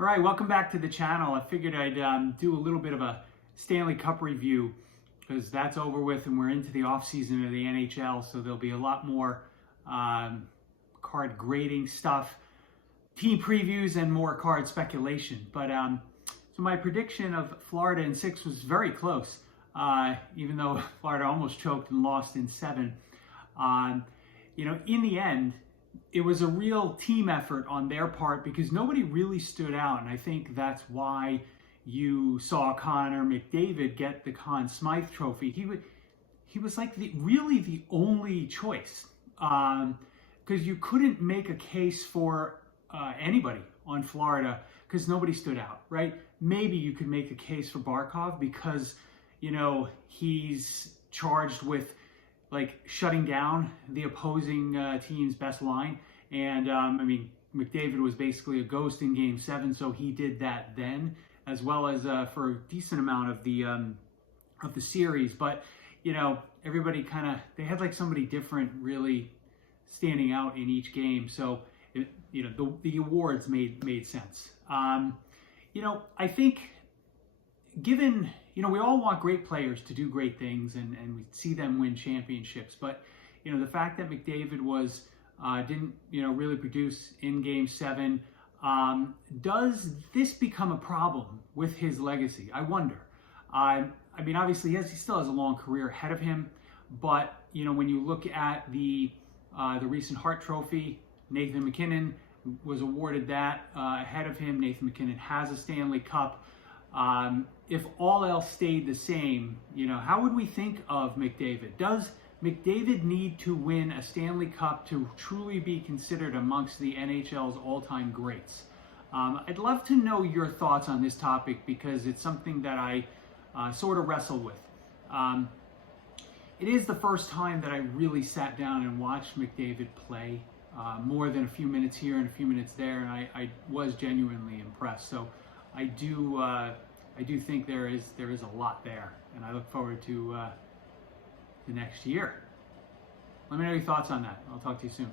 All right, welcome back to the channel. I figured I'd do a little bit of a Stanley Cup review because that's over with and we're into the off season of the NHL, so there'll be a lot more card grading stuff, team previews, and more card speculation. But so my prediction of Florida in 6 was very close, even though Florida almost choked and lost in 7. In the end, it was a real team effort on their part because nobody really stood out. And I think that's why you saw Connor McDavid get the Conn Smythe Trophy. He was like really the only choice because you couldn't make a case for anybody on Florida because nobody stood out, right? Maybe you could make a case for Barkov because, he's charged with like shutting down the opposing team's best line. And McDavid was basically a ghost in Game 7, so he did that then, as well as for a decent amount of the series. But everybody they had like somebody different really standing out in each game. So the awards made sense. I think given we all want great players to do great things and we see them win championships, but the fact that McDavid didn't really produce in Game 7, does this become a problem with his legacy? I wonder. Obviously he still has a long career ahead of him, but when you look at the recent Hart Trophy, Nathan MacKinnon was awarded that ahead of him. Nathan MacKinnon has a Stanley Cup. If all else stayed the same, how would we think of McDavid? Does McDavid need to win a Stanley Cup to truly be considered amongst the NHL's all-time greats? I'd love to know your thoughts on this topic because it's something that I sort of wrestle with. It is the first time that I really sat down and watched McDavid play more than a few minutes here and a few minutes there, and I was genuinely impressed. So I do think there is a lot there, and I look forward to the next year. Let me know your thoughts on that. I'll talk to you soon.